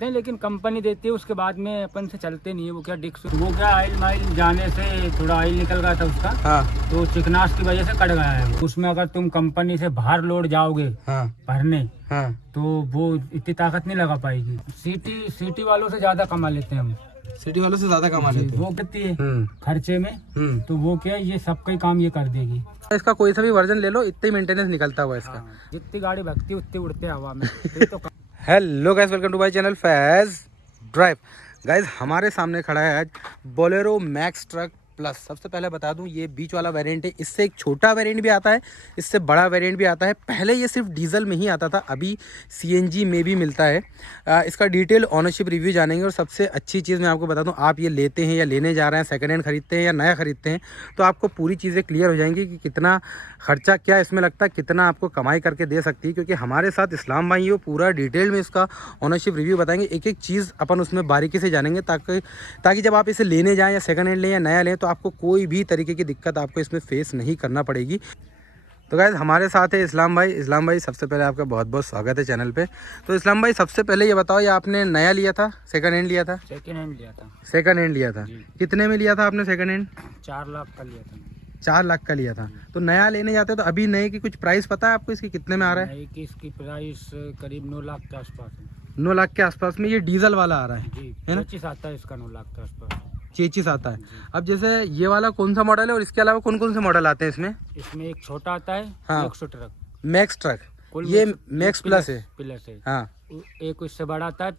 नहीं, लेकिन कंपनी देती है, उसके बाद में अपन से चलते नहीं है। वो क्या डिक्स, वो क्या ऑयल माइल जाने से थोड़ा ऑयल निकल गया था उसका। हाँ। तो चिकनास की वजह से कट गया है वो। उसमें अगर तुम कंपनी से बाहर लोड जाओगे भरने, तो वो इतनी ताकत नहीं लगा पाएगी। सिटी वालों से ज्यादा कमा लेते हैं हम। सिटी वालों से ज्यादा कमा लेते हैं। वो कितनी है खर्चे में, तो वो क्या ये सबका ही काम ये कर देगी। इसका कोई सा भी वर्जन ले लो, इतनी मेंटेनेंस निकलता हुआ इसका। जितनी गाड़ी भगती उतनी उड़ते हवा में। तो hello guys, welcome to my channel Faiz drive. Guys, हमारे सामने खड़ा है आज बोलेरो मैक्स ट्रक प्लस। सबसे पहले बता दूं, ये बीच वाला वेरिएंट है। इससे एक छोटा वेरिएंट भी आता है, इससे बड़ा वेरिएंट भी आता है। पहले ये सिर्फ डीजल में ही आता था, अभी सीएनजी में भी मिलता है। इसका डिटेल ऑनरशिप रिव्यू जानेंगे। और सबसे अच्छी चीज़ मैं आपको बता दूं, आप ये लेते हैं या लेने जा रहे हैं, सेकंड हैंड खरीदते हैं या नया खरीदते हैं, तो आपको पूरी चीज़ें क्लियर हो जाएंगी कि कितना खर्चा क्या इसमें लगता है, कितना आपको कमाई करके दे सकती है। क्योंकि हमारे साथ इस्लाम भाई हो, पूरा डिटेल में इसका ऑनरशिप रिव्यू बताएंगे। एक एक चीज़ अपन उसमें बारीकी से जानेंगे, ताकि जब आप इसे लेने जाएँ या सेकंड हैंड लें या नया लें, तो आपको कोई भी तरीके की दिक्कत आपको इसमें फेस नहीं करना पड़ेगी। तो गाइस, हमारे साथ है इस्लाम भाई। इस्लाम भाई, सबसे पहले आपका बहुत बहुत स्वागत है चैनल पे। तो इस्लाम भाई, सबसे पहले ये बताओ, ये आपने नया लिया था, सेकंड हैंड लिया था? सेकंड हैंड लिया था। सेकंड हैंड लिया था। कितने में लिया था आपने सेकंड हैंड? 4 लाख का लिया था। 4 लाख का लिया था। तो नया लेने जाते तो अभी नए की कुछ प्राइस पता है आपको, इसकी कितने में आ रहा है? नए की इसकी प्राइस करीब 9 लाख के आसपास है। 9 लाख के आसपास में ये डीजल वाला आ रहा है जी, है ना? चेचिस आता है इसका 9 लाख के आसपास। चेचिस आता है। अब जैसे ये वाला कौन सा मॉडल है और इसके अलावा कौन कौन से मॉडल आते हैं इसमें? इसमें एक छोटा आता है। हाँ। 100 ट्रक मैक्स ट्रक, ये मैक्स प्लस है। प्लस है। हाँ। एक इससे बड़ा आता है,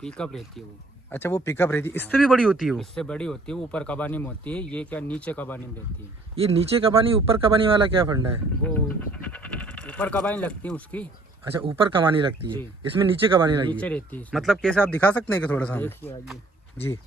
पिकअप रहती है वो। अच्छा, वो पिकअप रहती है, इससे भी बड़ी होती है वो? इससे बड़ी होती है, ऊपर कबानी में होती है। ये क्या नीचे कबानी में रहती है। ये नीचे कबानी ऊपर कबानी वाला क्या फंडा है? वो ऊपर कबानी लगती है उसकी। अच्छा, ऊपर कबानी लगती है, इसमें नीचे कबानी लगी नीचे रहती है। मतलब कैसे, आप दिखा सकते हैं कि थोड़ा सा? जी।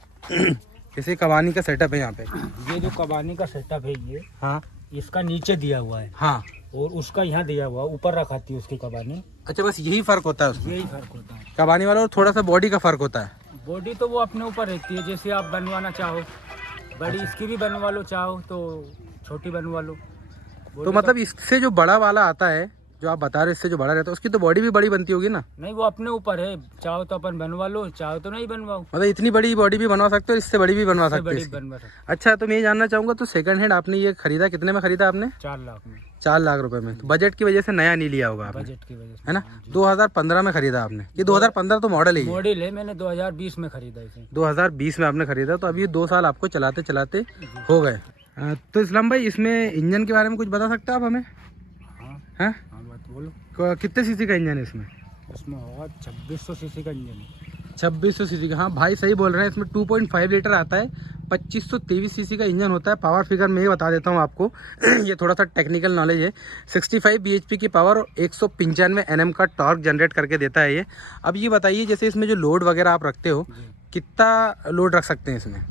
जैसे कबानी का सेटअप है यहाँ पे। ये जो कबानी का सेटअप है ये, हाँ, इसका नीचे दिया हुआ है। हाँ। और उसका यहाँ दिया हुआ, ऊपर रखाती है उसकी कबानी। अच्छा, बस यही फर्क होता है उसमें? यही फर्क होता है कबानी वाला, और थोड़ा सा बॉडी का फर्क होता है। बॉडी तो वो अपने ऊपर रहती है, जैसे आप बनवाना चाहो बड़ी। अच्छा। इसकी भी बनवा लो, चाहो तो छोटी बनवा लो। तो मतलब इससे जो बड़ा वाला आता है, जो आप बता रहे हैं, इससे जो बड़ा रहता है, उसकी तो बॉडी भी बड़ी बनती होगी ना? नहीं, वो अपने ऊपर है, चाहो तो अपन बनवा लो, चाहो तो नहीं बनवाओ। मतलब इतनी बड़ी बॉडी भी बनवा सकते हो और इससे बड़ी भी बनवा सकते हो? अच्छा, तो मैं ये जानना चाहूंगा, तो सेकंड हैंड आपने ये खरीदा कितने में खरीदा आपने? 4 लाख में। 4 लाख रुपए में। तो बजट की वजह से नया नहीं लिया होगा आपने? बजट की वजह से, है ना? 2015 में खरीदा आपने? ये 2015 तो मॉडल है? मॉडल है, मैंने 2020 में खरीदा इसे। 2020 में आपने खरीदा, तो अभी 2 साल आपको चलाते चलाते हो गए। तो इस्लाम भाई, इसमें इंजन के बारे में कुछ बता सकते हैं आप हमें? हाँ, बोलो। कितने सीसी का इंजन है इसमें? इसमें होगा 2600 सीसी का इंजन है। 2600 सीसी का? हाँ भाई, सही बोल रहे हैं। इसमें 2.5 लीटर आता है, 2523 सीसी का इंजन होता है। पावर फिगर मैं ही बता देता हूँ आपको। ये थोड़ा सा टेक्निकल नॉलेज है। 65 bhp की पावर और 195 Nm का टॉर्क जनरेट करके देता है ये। अब ये बताइए, जैसे इसमें जो लोड वगैरह आप रखते हो, कितना लोड रख सकते हैं इसमें?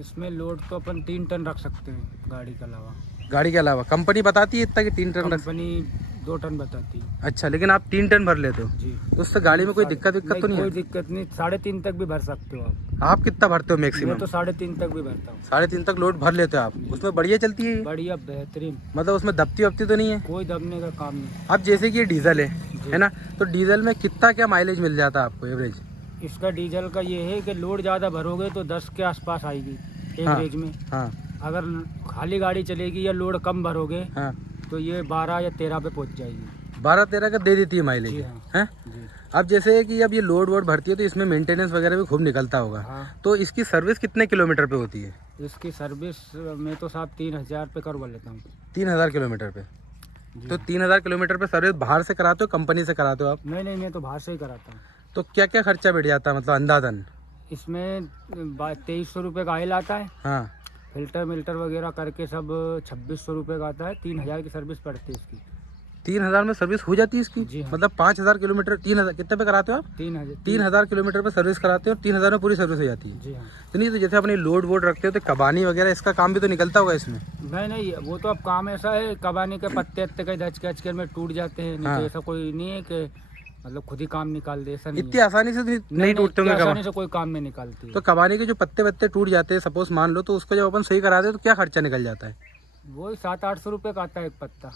इसमें लोड तो अपन 3 टन रख सकते हैं गाड़ी के अलावा। गाड़ी के अलावा कंपनी बताती है इतना कि 3 टन? कंपनी 2 टन बताती है। अच्छा, लेकिन आप 3 टन भर लेते हो? जी। तो उससे गाड़ी में कोई दिक्कत तो नहीं है? कोई दिक्कत नहीं, 3.5 तक भी भर सकते हो आप। आप कितना भरते हो मैक्सिमम? मैं तो 3.5 तक भी भरता हूँ। 3.5 तक लोड भर लेते हो आप? उसमें बढ़िया चलती है? बढ़िया, बेहतरीन। मतलब उसमें दबती वबती तो नहीं है? कोई दबने का काम नहीं। अब जैसे कि ये डीजल है ना, तो डीजल में कितना क्या माइलेज मिल जाता है आपको एवरेज? इसका डीजल का ये है कि लोड ज़्यादा भरोगे तो 10 के आसपास आएगी एवरेज में। हाँ। अगर खाली गाड़ी चलेगी या लोड कम भरोगे, हाँ, तो ये 12 या 13 पे पहुंच जाएगी। 12-13 का दे देती है माइलेज? है। अब जैसे कि अब ये लोड वोड भरती है, तो इसमें मेंटेनेंस वगैरह भी खूब निकलता होगा। हाँ। तो इसकी सर्विस कितने किलोमीटर पे होती है? इसकी सर्विस मैं तो साहब 3000 पे करवा लेता हूँ। 3000 किलोमीटर पे? तो 3000 किलोमीटर पे सर्विस बाहर से कराते हो, कंपनी से कराते हो आप? नहीं, मैं तो बाहर से ही कराता हूँ। तो क्या क्या खर्चा बैठ जाता है, मतलब अंदाजन? इसमें 2300 रुपये का ऑयल आता है। हाँ। फिल्टर वगैरह करके सब 2600 रुपये का आता है। 3000 की सर्विस पड़ती है इसकी। 3000 में सर्विस हो जाती है इसकी? जी हाँ। मतलब 5000 किलोमीटर 3000 कितने पे कराते हो आप? 3000 किलोमीटर पे सर्विस कराते हो और 3000 में पूरी सर्विस हो जाती है? जी हाँ। तो नहीं, तो जैसे अपनी लोड वोड रखते हो, तो कबानी वगैरह इसका काम भी तो निकलता होगा इसमें? नहीं, वो तो अब काम ऐसा है, कबानी के पत्ते के धच के में टूट जाते हैं। नहीं तो ऐसा कोई नहीं है कि मतलब खुद ही काम निकाल दे, ऐसा नहीं। इतनी आसानी से नहीं टूटते होंगे? आसानी से कोई काम में निकालती है। तो कबानी के जो पत्ते टूट जाते हैं, सपोज मान लो, तो उसको जब अपन सही कराते हैं तो क्या खर्चा निकल जाता है? वही 700-800 रुपये का आता है एक पत्ता।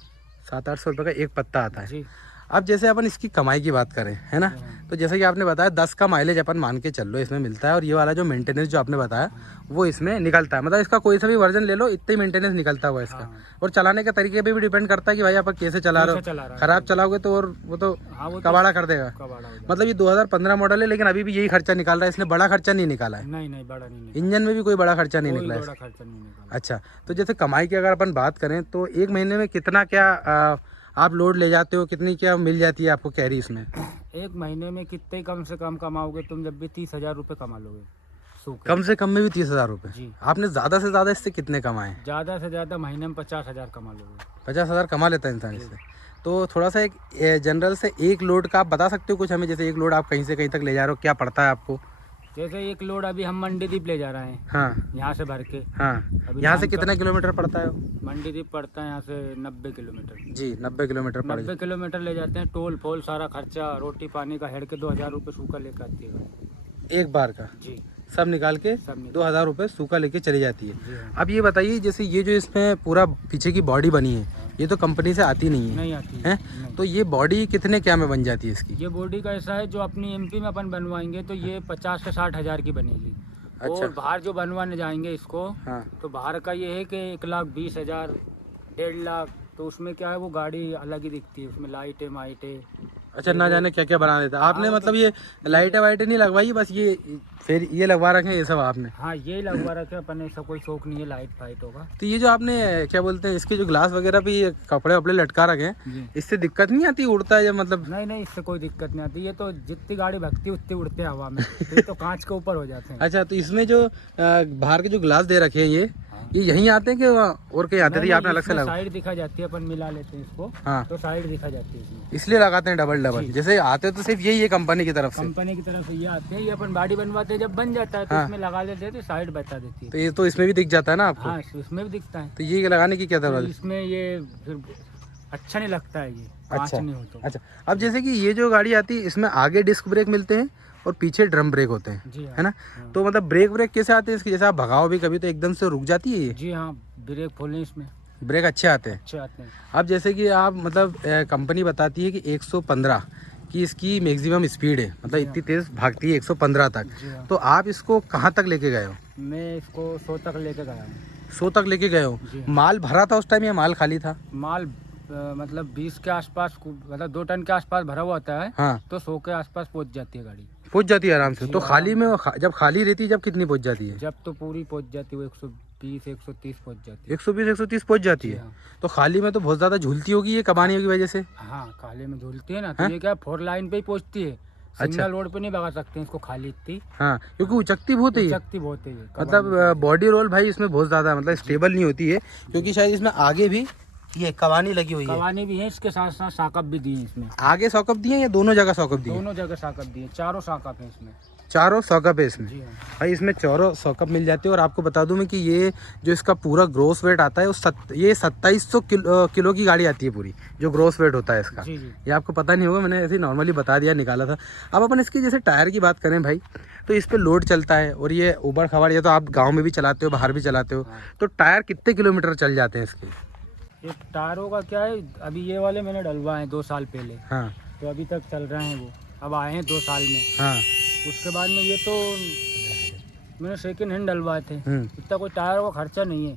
700-800 रुपये का एक पत्ता आता है जी। अब जैसे अपन इसकी कमाई की बात करें, है ना, तो जैसे कि आपने बताया 10 का माइलेज अपन मान के चल लो इसमें मिलता है, और ये वाला जो मेंटेनेंस जो आपने बताया वो इसमें निकलता है। मतलब इसका कोई सा भी वर्जन ले लो इतना ही मेंटेनेंस निकलता हुआ इसका। और चलाने के तरीके पे भी डिपेंड करता है कि भाई आप कैसे चला रहे हो। खराब चलाओगे तो और वो तो कबाड़ा कर देगा। मतलब ये 2015 मॉडल है, लेकिन अभी भी यही खर्चा निकाल रहा है, इसने बड़ा खर्चा नहीं निकाला है। नहीं बड़ा नहीं, इंजन में भी कोई बड़ा खर्चा नहीं निकला है। अच्छा, तो जैसे कमाई की अगर अपन बात करें तो एक महीने में कितना क्या आप लोड ले जाते हो, कितनी क्या मिल जाती है आपको कैरी इसमें? एक महीने में कितने कम से कम कमाओगे तुम, जब भी 30,000 रुपये कमा लोगे। कम से कम में भी 30,000 रुपये? आपने ज्यादा से ज्यादा इससे कितने कमाए? ज्यादा से ज्यादा महीने में 50,000 कमा लोगे। 50,000 कमा लेता है इंसान इससे। तो थोड़ा सा एक जनरल से एक लोड का आप बता सकते हो कुछ हमें? जैसे एक लोड आप कहीं से कहीं तक ले जा रहे हो, क्या पड़ता है आपको? जैसे एक लोड अभी हम मंडीदीप ले जा रहे हैं। हाँ, यहाँ से भर के। हाँ, यहाँ से कितना किलोमीटर पड़ता है? मंडीदीप पड़ता है यहाँ से 90 किलोमीटर। जी, 90 किलोमीटर। 90 किलोमीटर ले जाते हैं, टोल फोल सारा खर्चा, रोटी पानी का हेड के 2,000 रुपये सूखा लेकर आती है एक बार का। जी, सब निकाल के 2,000 रुपये सूखा लेके चली जाती है। अब ये बताइए, जैसे ये जो इसमें पूरा पीछे की बॉडी बनी है, ये तो कंपनी से आती नहीं है? नहीं आती है। तो ये बॉडी कितने क्या में बन जाती है इसकी? ये बॉडी का ऐसा है, जो अपनी एमपी में अपन बनवाएंगे तो ये 50 से 60,000 की बनेगी। अच्छा। और बाहर जो बनवाने जाएंगे इसको, हाँ। तो बाहर का ये है कि 1,20,000, 1.5 लाख, तो उसमें क्या है वो गाड़ी अलग ही दिखती है, उसमें लाइटें माइटें। अच्छा, ना जाने क्या क्या बना देता आपने। मतलब ये लाइटें वाइटें नहीं लगवाई, बस ये फिर ये लगवा रखे ये सब आपने? हाँ, ये लगवा रखे अपन, ऐसा कोई शौक नहीं है लाइट फाइट होगा। तो ये जो आपने क्या बोलते हैं, इसके जो ग्लास वगैरह भी ये कपड़े वपड़े लटका रखे हैं, इससे दिक्कत नहीं आती? उड़ता है या मतलब? नहीं, इससे कोई दिक्कत नहीं आती। ये तो जितनी गाड़ी भगती उतनी उड़ते हैं हवा में। ये तो कांच के ऊपर हो जाते हैं। अच्छा, तो इसमें जो बाहर के जो ग्लास दे रखे हैं ये यहीं आते हैं कि और कहीं आते थे? आपने अलग से लगा? साइड दिखा जाती है, अपन मिला लेते हैं इसको। हाँ, तो साइड दिखा जाती है इसमें, इसलिए लगाते हैं डबल। जैसे आते तो सिर्फ यही है कंपनी की तरफ से? कंपनी की तरफ से ये आते हैं, ये अपन बॉडी बनवाते हैं, जब बन जाता है तो इसमें लगा लेते हैं, तो साइड बता देती है। तो ये तो इसमें भी दिख जाता है ना आपको? हाँ, इसमें भी दिखता है। तो ये लगाने की क्या जरूरत है? इसमें ये फिर अच्छा नहीं लगता है, ये अच्छा नहीं होता। अच्छा, अब जैसे कि ये जो गाड़ी आती है इसमें आगे डिस्क ब्रेक मिलते हैं और पीछे ड्रम ब्रेक होते हैं, है ना? तो मतलब ब्रेक कैसे आते हैं इसकी? जैसे आप भगाओ भी कभी तो एकदम से रुक जाती है ये? जी हाँ, ब्रेक खोलने इसमें ब्रेक अच्छे आते हैं। अब जैसे कि आप मतलब कंपनी बताती है कि 115 की इसकी मैक्सिमम स्पीड है, मतलब इतनी तेज भागती है 115 तक। तो आप इसको कहाँ तक लेके गए हो? मैं इसको 100 तक लेके गया हूँ। 100 तक लेके गए हो? माल भरा था उस टाइम या माल खाली था? माल मतलब 20 के आसपास, मतलब 2 टन के आसपास भरा हुआ होता है। हाँ। तो 100 के आसपास पहुंच जाती है गाड़ी। पहुंच जाती है आराम से? तो खाली में जब खाली रहती है जब कितनी पहुंच जाती है? जब तो पूरी पहुंच जाती है, 120 130 पहुंच जाती है। 120 130 पहुंच जाती है? तो खाली में तो बहुत ज्यादा झूलती होगी ये कबानी की वजह से? हाँ, खाली में झूलती है ना। तो ये क्या 4 लाइन पे ही पहुंचती है। सिग्नल रोड पे नहीं भगा सकते इसको खाली इतनी। हाँ, क्योंकि उचकती बहुत है। उचकती बहुत है, मतलब बॉडी रोल भाई इसमें बहुत ज्यादा मतलब स्टेबल नहीं होती है, क्योंकि शायद इसमें आगे भी ये कवानी लगी हुई है। कवानी भी है, इसके साथ साथ साकप भी दी है इसमें। आगे सॉकअप दिए या दोनों जगह सॉकअप दिए? दोनों जगह सॉकअप दिए, चारों सॉकअप है इसमें। चारों सॉकअप है इसमें? भाई इसमें चारों सॉकअप मिल जाते हैं। और आपको बता दूं मैं कि ये जो इसका पूरा ग्रोस वेट आता है ये 2700 किलो की गाड़ी आती है पूरी, जो ग्रोस वेट होता है इसका। ये आपको पता नहीं होगा, मैंने ऐसे ही नॉर्मली बता दिया, निकाला था। अब अपन इसकी जैसे टायर की बात करें भाई, तो इस पर लोड चलता है और ये उबड़ खबड़, ये तो आप गाँव में भी चलाते हो, बाहर भी चलाते हो, तो टायर कितने किलोमीटर चल जाते हैं इसके? ये टायरों का क्या है, अभी ये वाले मैंने डलवाए हैं 2 साल पहले। हाँ। तो अभी तक चल रहे हैं वो, अब आए हैं 2 साल में। हाँ। उसके बाद में ये तो मैंने सेकंड हैंड डलवाए थे, इतना कोई टायर का खर्चा नहीं है।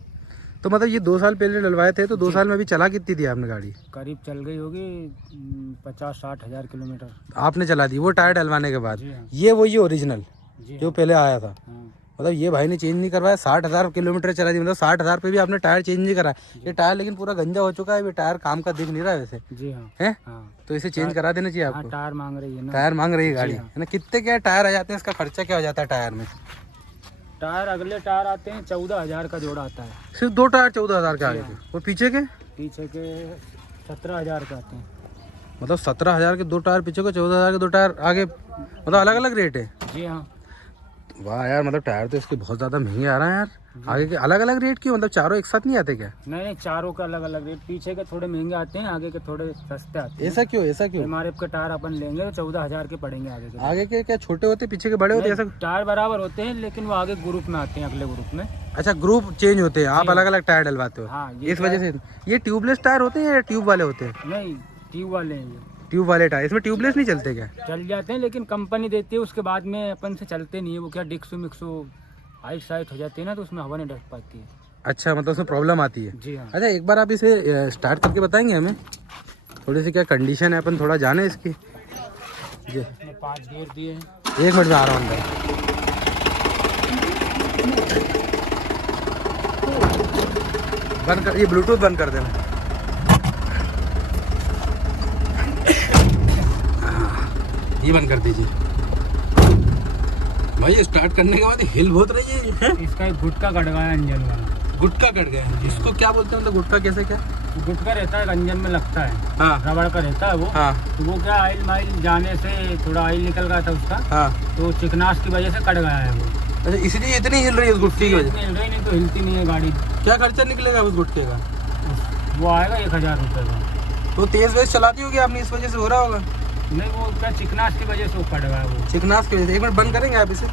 तो मतलब ये 2 साल पहले डलवाए थे, तो 2 साल में अभी चला कितनी थी आपने गाड़ी? करीब चल गई होगी 50-60 हज़ार किलोमीटर आपने चला दी वो टायर डलवाने के बाद? ये वही ओरिजिनल जो पहले आया था? मतलब ये भाई ने चेंज नहीं करवाया, 60,000 किलोमीटर चला दी, मतलब 60,000 पे भी आपने टायर चेंज नहीं करा। ये टायर लेकिन पूरा गंजा हो चुका है, ये टायर काम का दिख नहीं रहा है वैसे। जी हाँ। है? हाँ। तो इसे चेंज करा देना चाहिए आपको। टायर मांग रही है ना? टायर मांग रही है गाड़ी, है ना? कितने क्या टायर आ जाते हैं, इसका खर्चा क्या हो जाता है टायर में? टायर अगले टायर आते हैं 14,000 का जोड़ा आता है। सिर्फ 2 टायर 14,000 के आगे के? और पीछे के 17,000 के आते हैं। मतलब 17,000 के 2 टायर पीछे को, 14,000 के 2 टायर आगे, मतलब अलग अलग रेट है? जी हाँ। वाह यार, मतलब टायर तो इसके बहुत ज्यादा महंगे आ रहे हैं यार। आगे के अलग अलग रेट क्यों? मतलब चारों एक साथ नहीं आते क्या? नहीं, चारों का अलग अलग रेट, पीछे के थोड़े महंगे आते हैं, आगे के थोड़े सस्ते आते हैं। ऐसा क्यों? ऐसा क्यों? MRF के टायर अपन लेंगे तो 14,000 के पड़ेंगे। आगे के क्या छोटे होते, पीछे के बड़े होते? ऐसा टायर बराबर होते हैं, लेकिन वो आगे ग्रुप में आते हैं, अगले ग्रुप में। अच्छा, ग्रुप चेंज होते हैं, आप अलग अलग टायर डलवाते हो? हाँ, इस वजह से। ये ट्यूबलेस टायर होते हैं या ट्यूब वाले होते हैं? नहीं, ट्यूब वाले हैं। ट्यूब वाले टायर, इसमें ट्यूबलेस नहीं चलते क्या? चल जाते हैं लेकिन कंपनी देती है, उसके बाद में अपन से चलते नहीं है। वो क्या डिक्सो मिक्सो हाइट साइट हो जाती है ना, तो उसमें हवा नहीं डट पाती है। अच्छा, मतलब उसमें प्रॉब्लम आती है। जी हाँ। अच्छा, एक बार आप इसे स्टार्ट करके बताएंगे हमें, थोड़ी सी क्या कंडीशन है, अपन थोड़ा जाने इसकी। जी 5 गियर दिए हैं। 1 मिनट में आ रहा हूँ अंदर। बंद कर, ये ब्लूटूथ बंद कर देना। ये बंद कर दीजिए भाई। स्टार्ट करने के बाद हिल बहुत रही है। इसका एक गुटका कट गया इंजन का। गुटका कट गया है, इसको क्या बोलते हैं? मतलब गुटका कैसे क्या? गुटका रहता है इंजन में लगता है। हाँ। रबड़ का रहता है वो। हाँ। तो वो क्या ऑयल माइल जाने से थोड़ा ऑयल निकल गया था उसका। हाँ। तो चिकनाश की वजह से कट गया है वो। अच्छा, इसलिए इतनी हिल रही है उस गुटके की वजह से? हिल रही नहीं तो हिलती नहीं है गाड़ी। क्या खर्चा निकलेगा उस गुटके का? वो आएगा 1000 रुपये का। तो तेज वेज चलाती होगी आपने, इस वजह से हो रहा होगा? नहीं, वो क्या चिकनाश की वजह से वो कट गया वो। चिकनास की वजह से। एक मिनट बंद करेंगे आप इसे।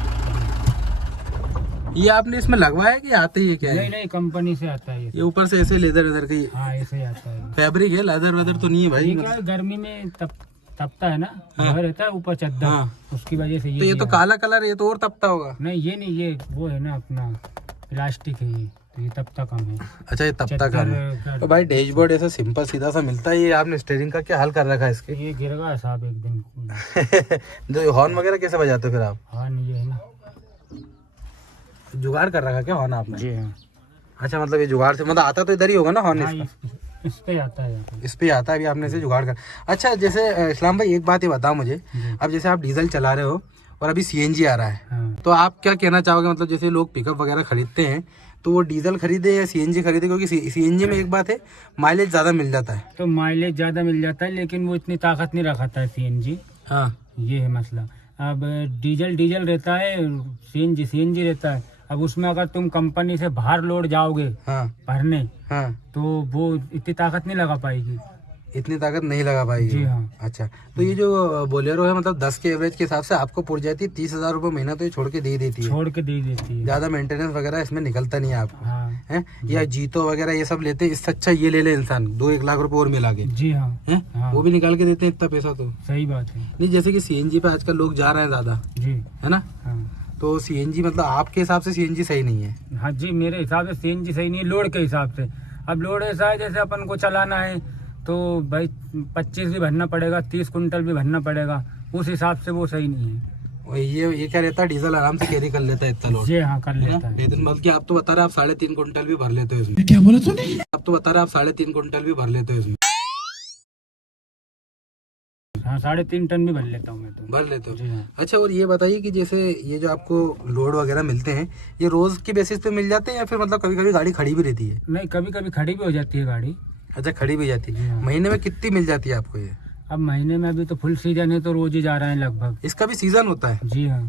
ये आपने इसमें लगवाया कि आते ही है क्या? नहीं, कंपनी से आता है ये ऊपर से ऐसे लेदर की? हाँ, ऐसे ही आता है। फैब्रिक है, लेदर वेदर तो नहीं है भाई? ये क्या है, गर्मी में तपता है ना। हाँ। रहता है ऊपर चद्दर। हाँ। उसकी वजह से तो ये तो काला कलर, ये तो और तपता होगा। नहीं, ये नहीं, ये वो है ना अपना प्लास्टिक है ये, तो ये तपता कम है। अच्छा, ये तपता कम है। तो भाई डैशबोर्ड ऐसा सिंपल सीधा सा मिलता है। ये आपने स्टीयरिंग का क्या हाल कर रखा है इसके? ये गिर गया साहब एक दिन। जो हॉर्न वगैरह कैसे बजाते हो फिर आप? हॉर्न ये है ना, जुगाड़ कर रखा क्या हॉर्न आपने? जी हाँ। अच्छा, मतलब ये जुगाड़ से मतलब आता तो इधर ही होगा ना हॉर्न? हाँ, इस पे आता है। इस पे आता है, अभी आपने इसे जुगाड़ कर। अच्छा, जैसे इस्लाम भाई एक बात ये बताओ मुझे, अब जैसे आप डीजल चला रहे हो और अभी सीएनजी आ रहा है। हाँ। तो आप क्या कहना चाहोगे? मतलब जैसे लोग पिकअप वगैरह खरीदते हैं तो वो डीजल खरीदे या सीएनजी खरीदे? क्योंकि सीएनजी में एक बात है, माइलेज ज्यादा मिल जाता है। तो माइलेज ज्यादा मिल जाता है लेकिन वो इतनी ताकत नहीं रखाता है सीएनजी। हाँ, ये है मसला। अब डीजल रहता है, सीएनजी रहता है। अब उसमें अगर तुम कंपनी से बाहर लोड जाओगे हाँ। भरने हाँ। तो वो इतनी ताकत नहीं लगा पाएगी। इतनी ताकत नहीं लगा पाएगी? जी हाँ। अच्छा, तो ये जो बोलेरो है मतलब 10 के एवरेज के हिसाब से आपको पड़ जाती है 30,000 रुपये महीना, तो ये छोड़ के दे देती है। ज्यादा मेंटेनेंस वगैरह इसमें निकलता नहीं है आपको। हाँ। है या जीतो वगैरह ये सब लेते हैं, इससे अच्छा ये ले इंसान 2-1 लाख रुपए और मिला के। जी हाँ। है हाँ। वो भी निकाल के देते हैं इतना पैसा। तो सही बात है। नहीं, जैसे कि सीएनजी पे आजकल लोग जा रहे हैं ज्यादा, जी है ना। हाँ। तो सीएनजी मतलब आपके हिसाब से सीएनजी सही नहीं है? हाँ जी, मेरे हिसाब से सीएनजी सही नहीं है लोड के हिसाब से। अब लोड ऐसा है जैसे अपन को चलाना है तो भाई 25 भी भरना पड़ेगा, 30 कुंटल भी भरना पड़ेगा, उस हिसाब से वो सही नहीं है। ये क्या रहता है, डीजल आराम से कैरी कर लेता है इतना लोड? जी हाँ, कर लेता है। लेकिन बल्कि आप तो बता रहे आप 3.5 कुंटल भी भर लेते हो इसमें। क्या बोला तूने? आप तो बता रहे आप 3.5 कुंटल भी भर लेते हो इसमें। हाँ, 3.5 टन भी भर लेता हूँ मैं तो। भर लेते हो? हाँ। अच्छा, और ये बताइए कि जैसे ये जो आपको लोड वगैरह मिलते हैं, ये रोज के बेसिस पे मिल जाते हैं या फिर मतलब कभी कभी गाड़ी खड़ी भी रहती है? नहीं, कभी कभी खड़ी भी हो जाती है गाड़ी। अच्छा, खड़ी भी जाती है। हाँ। महीने में कितनी मिल जाती है आपको ये? अब महीने में अभी तो फुल सीजन है तो रोज ही जा रहे हैं लगभग। इसका भी सीजन होता है? जी हाँ।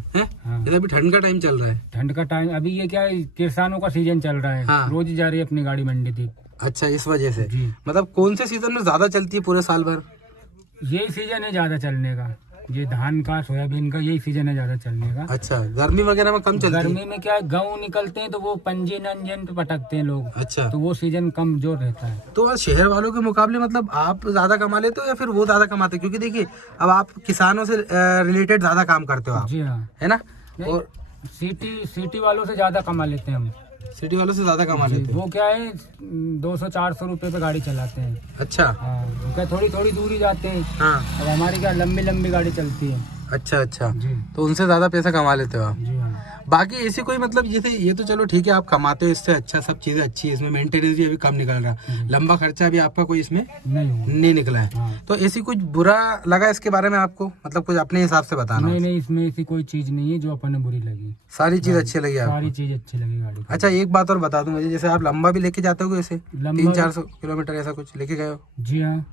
हाँ। अभी ठंड का टाइम चल रहा है? ठंड का टाइम अभी ये क्या है, किसानों का सीजन चल रहा है। हाँ। रोज ही जा रही है अपनी गाड़ी मंडी तक। अच्छा, इस वजह से। मतलब कौन से सीजन में ज्यादा चलती है पूरे साल भर? यही सीजन है ज्यादा चलने का, ये धान का सोयाबीन का यही सीजन है ज्यादा चलने का। अच्छा, गर्मी वगैरह में कम चलती है? गर्मी में क्या है, गेहूँ निकलते हैं तो वो पंजीन अंजन पे पटकते हैं लोग। अच्छा, तो वो सीजन कम जोर रहता है। तो शहर वालों के मुकाबले मतलब आप ज्यादा कमा लेते हो या फिर वो ज्यादा कमाते हो? क्योंकि देखिए अब आप किसानों से रिलेटेड ज्यादा काम करते हो आप। जी हाँ, है ना। और सिटी वालों से ज्यादा कमा लेते हैं हम। सिटी वालों से ज्यादा कमा लेते हैं? वो क्या है 200-400 रुपए पे गाड़ी चलाते हैं। अच्छा। हाँ, क्या थोड़ी दूरी जाते हैं। हाँ। अब हमारी क्या लंबी गाड़ी चलती है। अच्छा, तो उनसे ज्यादा पैसा कमा लेते हो आप? जी हाँ। बाकी ऐसी कोई मतलब जैसे ये तो चलो ठीक है आप कमाते हो, इससे अच्छा सब चीजें अच्छी है, इसमें मेंटेनेंस भी अभी कम निकल रहा है, लंबा खर्चा भी आपका कोई इसमें नहीं निकला है। हाँ। तो ऐसी कुछ बुरा लगा इसके बारे में आपको, मतलब कुछ अपने हिसाब से बताना? नहीं, इसमें ऐसी कोई चीज नहीं है जो अपन ने बुरी लगी। सारी चीज अच्छी लगी आपको? सारी चीज अच्छी लगी गाड़ी। अच्छा, एक बात और बता दूं मुझे, जैसे आप लंबा भी लेके जाते हो ऐसे 300-400 किलोमीटर ऐसा कुछ लेके गए हो? जी हाँ।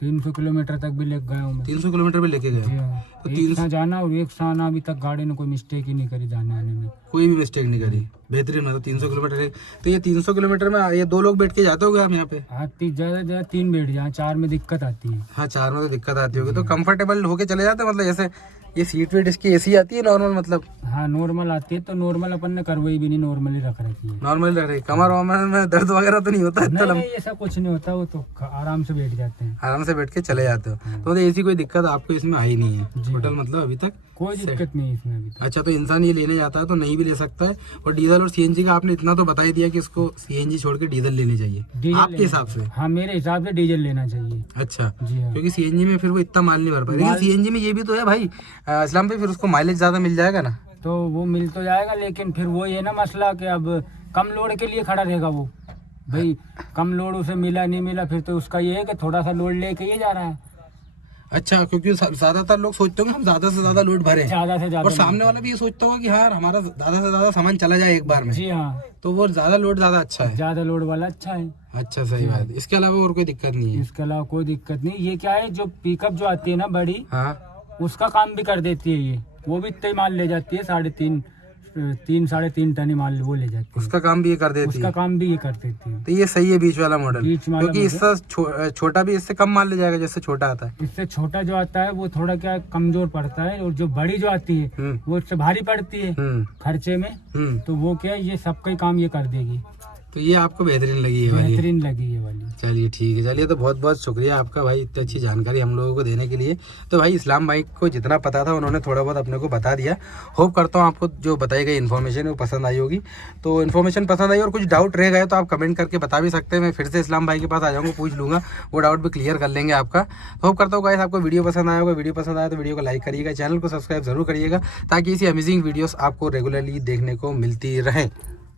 300 किलोमीटर तक भी लेके गया हूँ मैं। 300 किलोमीटर भी लेके गए? तो 300 जाना और 100 आना, अभी तक गाड़ी ने कोई मिस्टेक ही नहीं करी जाने आने में। कोई भी मिस्टेक नहीं करी? बेहतरीन। मतलब 300 किलोमीटर। तो ये 300 किलोमीटर में ये 2 लोग बैठ के जाते हो आप यहाँ पे? हाँ, ज्यादा 3 बैठ जाए, 4 में दिक्कत आती है। हाँ, 4 में तो दिक्कत आती होगी। तो कंफर्टेबल होके चले जाते हैं मतलब जैसे ये सीट वीट इसकी एसी आती है नॉर्मल मतलब? हाँ नॉर्मल आती है, तो नॉर्मल अपन ने करवाई भी नहीं, नॉर्मली रख रखी है। नॉर्मल लग रही, कमर वमर में दर्द वगैरह तो नहीं होता? नहीं, ये सब कुछ नहीं होता, वो तो आराम से बैठ जाते हैं, आराम से बैठ के चले जाते हो। तो ऐसी कोई दिक्कत आपको इसमें आई नहीं है टोटल, मतलब अभी तक कोई दिक्कत नहीं है इसमें अभी तक। अच्छा, तो इंसान ये लेने जाता है तो नहीं भी ले सकता है। और डीजल और सीएनजी का आपने इतना तो बता ही दिया कि इसको सीएनजी छोड़ के डीजल लेनी चाहिए आपके हिसाब से? हाँ मेरे हिसाब से डीजल लेना चाहिए। अच्छा जी हाँ, क्योंकि सीएनजी में फिर वो इतना माल नहीं भर पाएगा। लेकिन सीएनजी में ये भी तो है भाई इस्लाम पे, फिर उसको माइलेज ज्यादा मिल जाएगा ना? तो वो मिल तो जाएगा, लेकिन फिर वो ये ना मसला कि अब कम लोड के लिए खड़ा रहेगा वो भाई, कम लोड उसे मिला नहीं मिला, फिर तो उसका ये है कि थोड़ा सा लोड लेके ये जा रहा है। अच्छा, क्योंकि ज्यादातर लोग सोचते होंगे हम ज्यादा से ज्यादा लोड भरे, ज्यादा से ज्यादा, और सामने वाला भी ये सोचता होगा कि हाँ हमारा ज्यादा से ज्यादा सामान चला जाए एक बार में। जी हाँ, तो वो ज्यादा लोड ज्यादा अच्छा है, ज्यादा लोड वाला अच्छा है। अच्छा सही बात। इसके अलावा और कोई दिक्कत नहीं है? इसके अलावा कोई दिक्कत नहीं। ये क्या है, जो पिकअप जो आती है ना बड़ी, हाँ उसका काम भी कर देती है ये, वो भी इतना ही माल ले जाती है, 3.5 टन ही माल वो ले जाती है। उसका काम भी ये कर देती है? उसका काम भी ये कर देती है। तो ये सही है बीच वाला मॉडल, बीच वाला क्योंकि इससे छोटा भी इससे कम माल ले जाएगा जैसे छोटा आता है। इससे छोटा जो आता है वो थोड़ा क्या कमजोर पड़ता है, और जो बड़ी जो आती है वो इससे भारी पड़ती है खर्चे में, तो वो क्या है, ये सबका ही काम ये कर देगी। तो ये आपको बेहतरीन लगी है? बेहतरीन लगी है वाली। चलिए ठीक है, चलिए तो बहुत बहुत शुक्रिया आपका भाई इतनी अच्छी जानकारी हम लोगों को देने के लिए। तो भाई इस्लाम भाई को जितना पता था उन्होंने थोड़ा बहुत अपने को बता दिया। होप करता हूँ आपको जो बताई गई इन्फॉर्मेशन है वो पसंद आई होगी। तो इन्फॉर्मेशन पसंद आई और कुछ डाउट रह गए तो आप कमेंट करके बता भी सकते हैं, मैं फिर से इस्लाम भाई के पास आ जाऊँगा, पूछ लूँगा, वो डाउट भी क्लियर कर लेंगे आपका। तो होप करता हूँ गाइस आपको वीडियो पसंद आया होगा। वीडियो पसंद आया तो वीडियो को लाइक करिएगा, चैनल को सब्सक्राइब जरूर करिएगा, ताकि ऐसी अमेजिंग वीडियोस आपको रेगुलरली देखने को मिलती रहें।